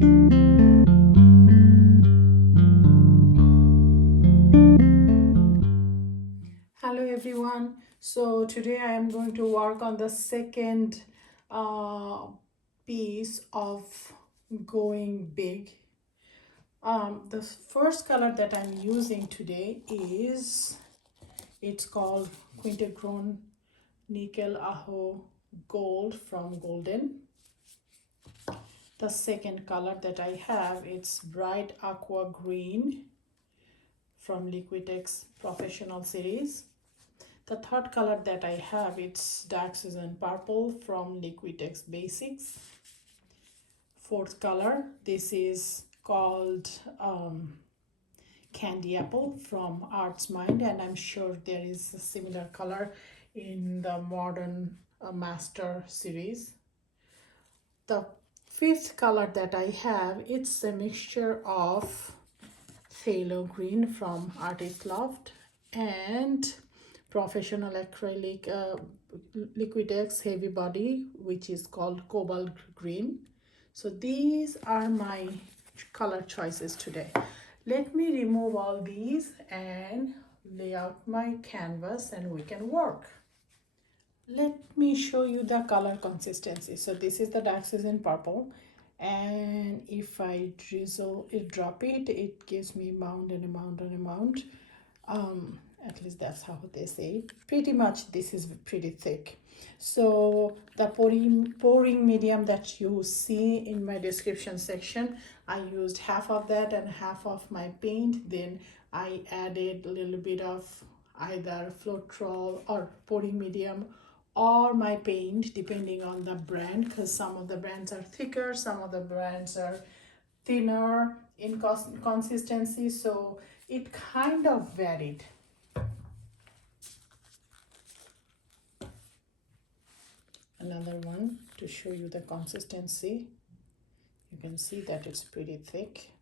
Hello everyone. So today I am going to work on the second piece of going big. The first color that I'm using today is, it's called Quintegron Nickel Aho Gold from Golden. The second color that I have, it's Bright Aqua Green from Liquitex Professional series. The third color that I have, it's Dark Season Purple from Liquitex Basics. Fourth color, this is called Candy Apple from Arts Mind, and I'm sure there is a similar color in the Modern Master series. The fifth color that I have, it's a mixture of phthalo green from Artist Loft and Professional Acrylic Liquitex Heavy Body, which is called Cobalt Green. So these are my color choices today. Let me remove all these and lay out my canvas and we can work. Let me show you the color consistency. So this is the Dark Season Purple, and if I drop it, it gives me amount and amount and amount. At least that's how they say it. Pretty much this is pretty thick. So the pouring medium that you see in my description section, I used half of that and half of my paint. Then I added a little bit of either Floetrol or pouring medium or my paint, depending on the brand, because some of the brands are thicker, some of the brands are thinner in consistency, so it kind of varied. Another one to show you the consistency. You can see that it's pretty thick.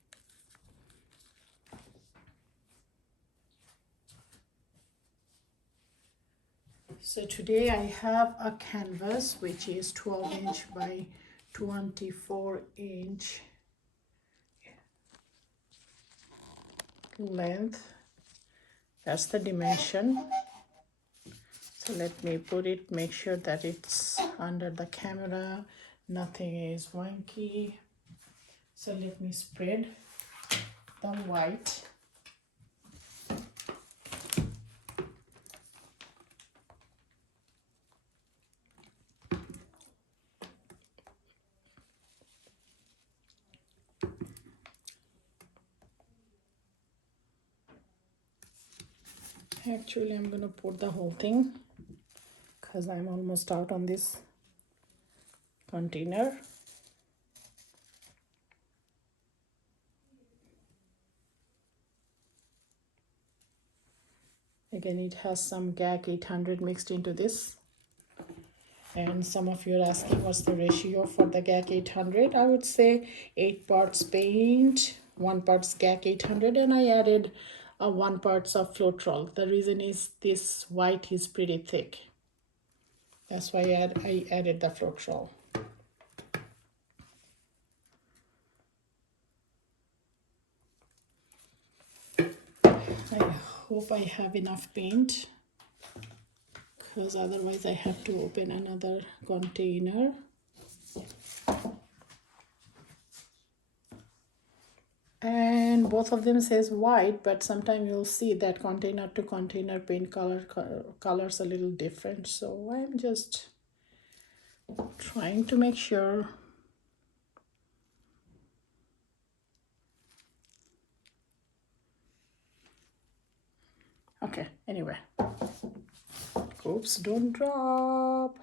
So today I have a canvas which is 12-inch by 24-inch length. That's the dimension. So let me put it, make sure that it's under the camera, nothing is wonky. So let me spread the white. Actually, I'm gonna put the whole thing because I'm almost out on this container. Again, it has some GAC 800 mixed into this. And some of you are asking what's the ratio for the GAC 800. I would say 8 parts paint, 1 parts GAC 800, and I added 1 parts of Floetrol. The reason is this white is pretty thick. That's why I added the Floetrol. I hope I have enough paint, because otherwise I have to open another container. And both of them says white, but sometimes you'll see that container to container paint colors a little different. So I'm just trying to make sure. Okay, anyway. Oops, don't drop.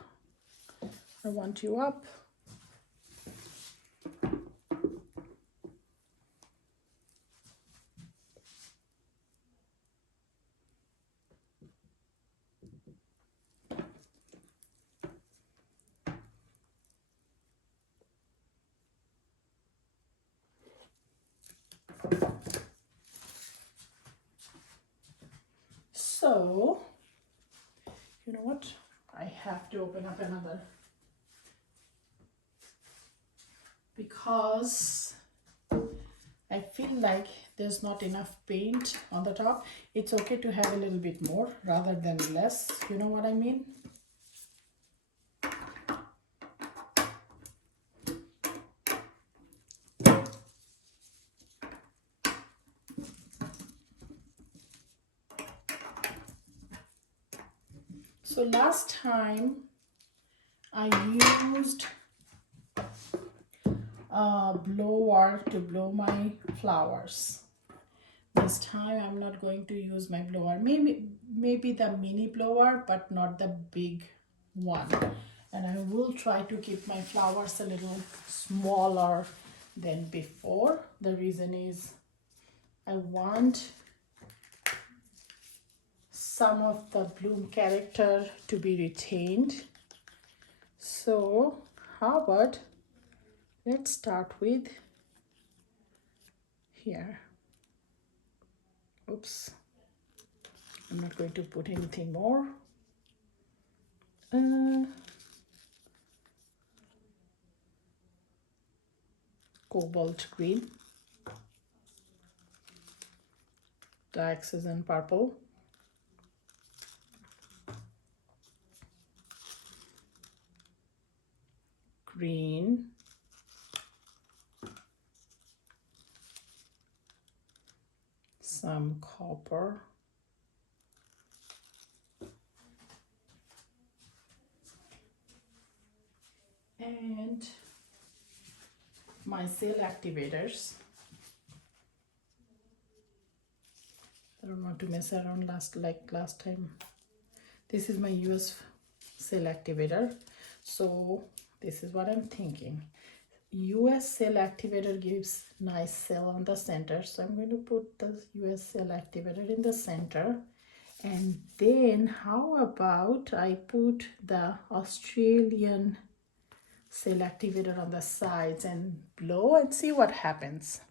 I want you up. So, you know what? I have to open up another, because I feel like there's not enough paint on the top. It's okay to have a little bit more rather than less. You know what I mean? So last time I used a blower to blow my flowers. This time I'm not going to use my blower. Maybe the mini blower, but not the big one. And I will try to keep my flowers a little smaller than before. The reason is I want some of the bloom character to be retained. So how about let's start with here. Oops, I'm not going to put anything more. Cobalt green, dioxazine purple, green, some copper, and my cell activators. I don't want to mess around last time. This is my US cell activator. So this is what I'm thinking. US cell activator gives nice cell on the center. So I'm going to put the US cell activator in the center. And then how about I put the Australian cell activator on the sides and blow and see what happens.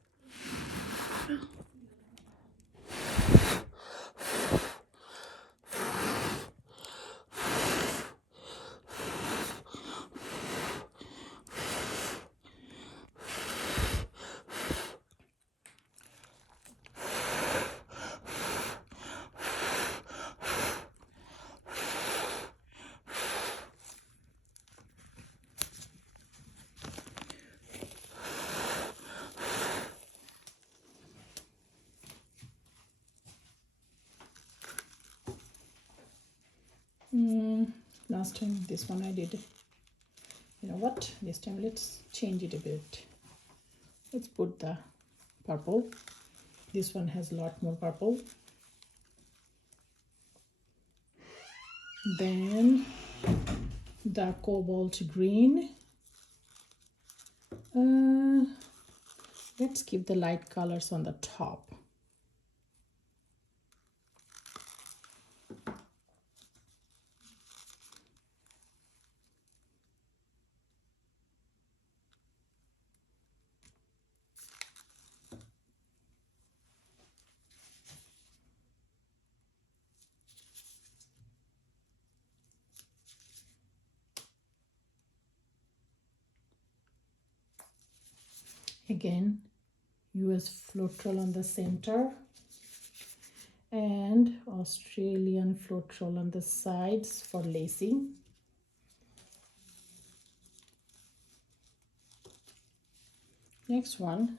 Last time this one I did, you know what, this time let's change it a bit. Let's put the purple. This one has a lot more purple. Then the cobalt green. Let's keep the light colors on the top. Again, US floral on the center and Australian floral on the sides for lacing. Next one,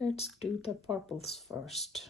let's do the purples first.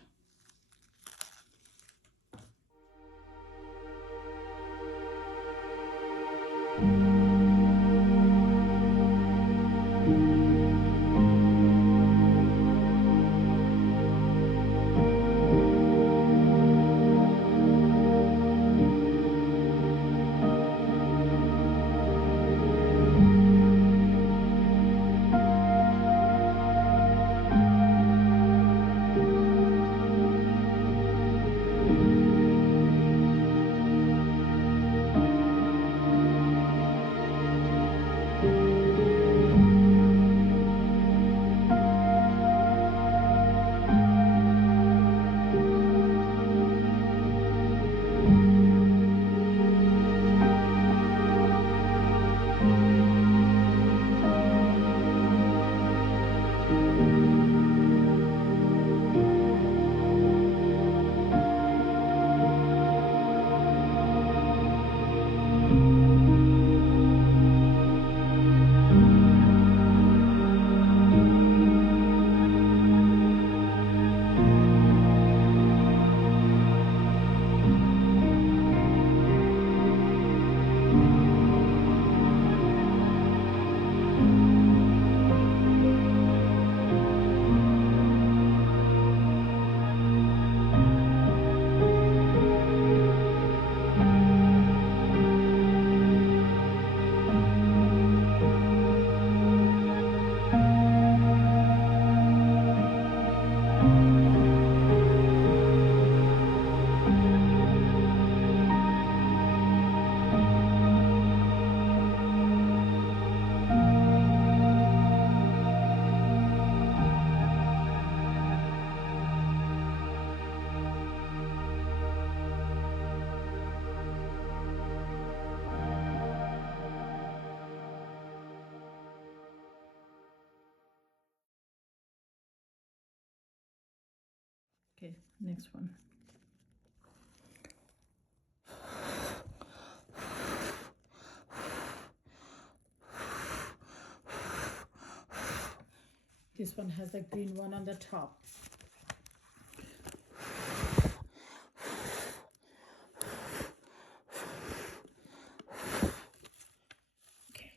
Okay, next one. This one has the green one on the top. Okay.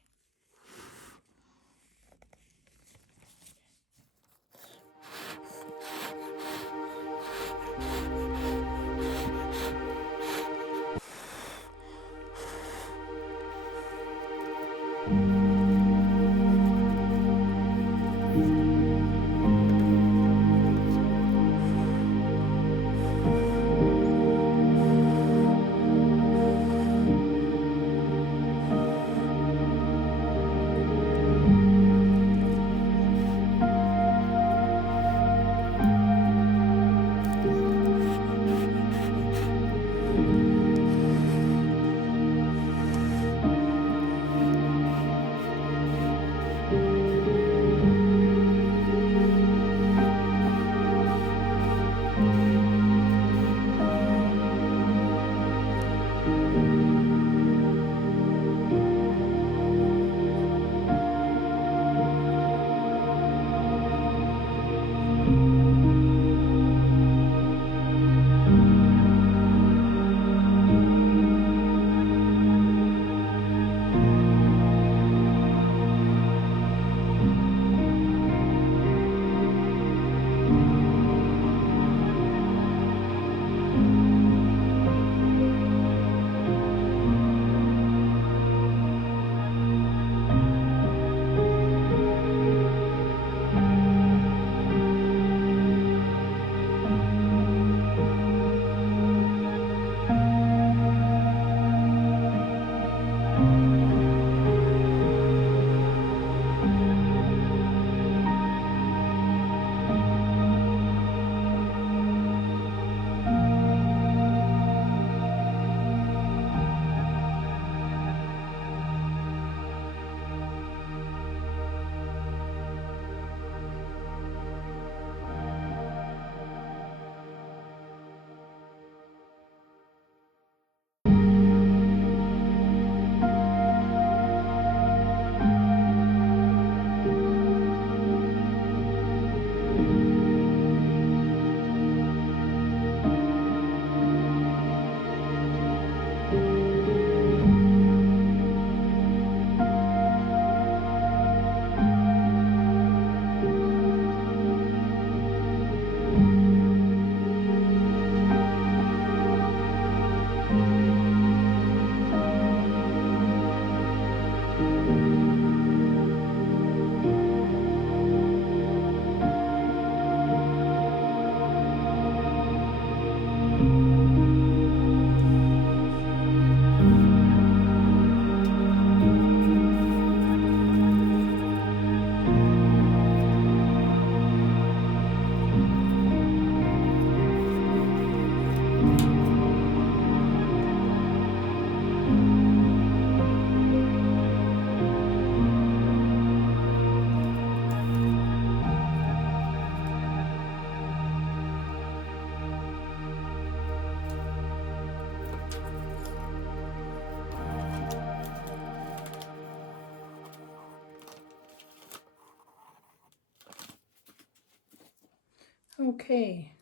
Okay,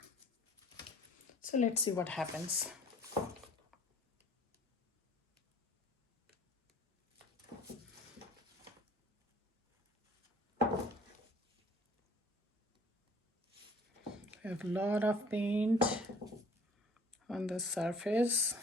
so let's see what happens. We have a lot of paint on the surface.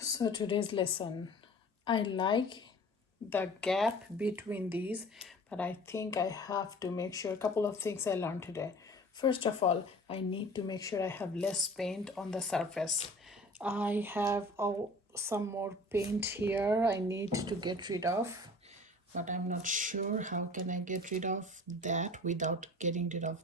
So today's lesson, I like the gap between these, but I think I have to make sure a couple of things I learned today. First of all, I need to make sure I have less paint on the surface. I have some more paint here I need to get rid of, but I'm not sure how can I get rid of that without getting rid of.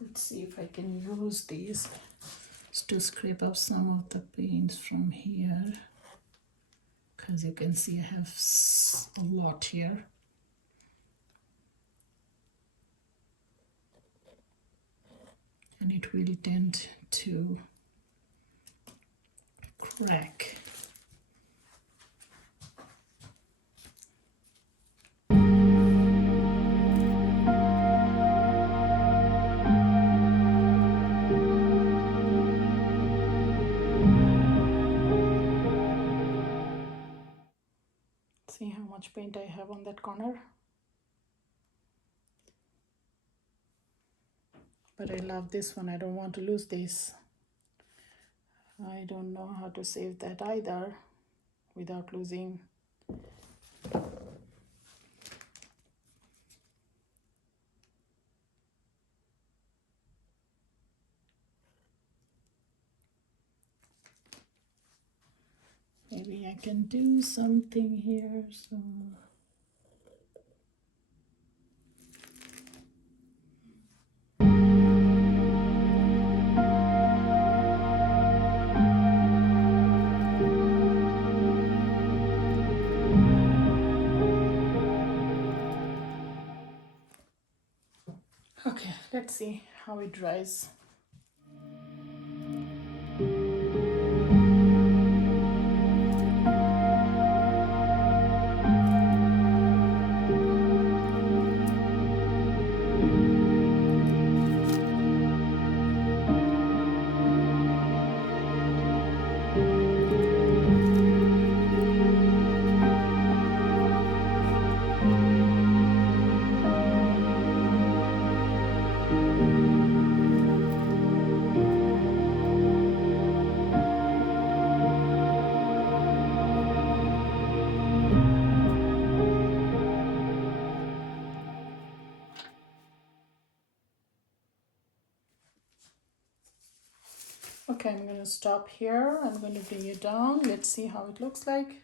Let's see if I can use these to scrape up some of the paints from here, because you can see I have a lot here. And it will tend to crack. See how much paint I have on that corner? But I love this one. I don't want to lose this. I don't know how to save that either without losing. Maybe I can do something here. So okay, let's see how it dries. Okay, I'm going to stop here. I'm going to bring it down. Let's see how it looks like.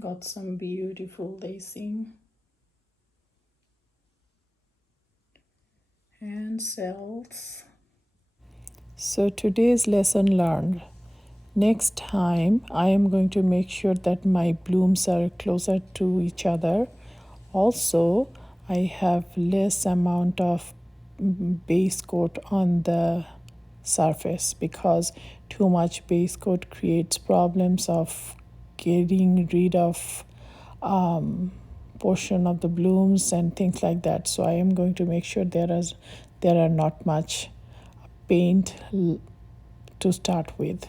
Got some beautiful lacing and cells. So today's lesson learned. Next time I am going to make sure that my blooms are closer to each other. Also, I have less amount of base coat on the surface because too much base coat creates problems of getting rid of portion of the blooms and things like that. So I am going to make sure there are not much paint to start with.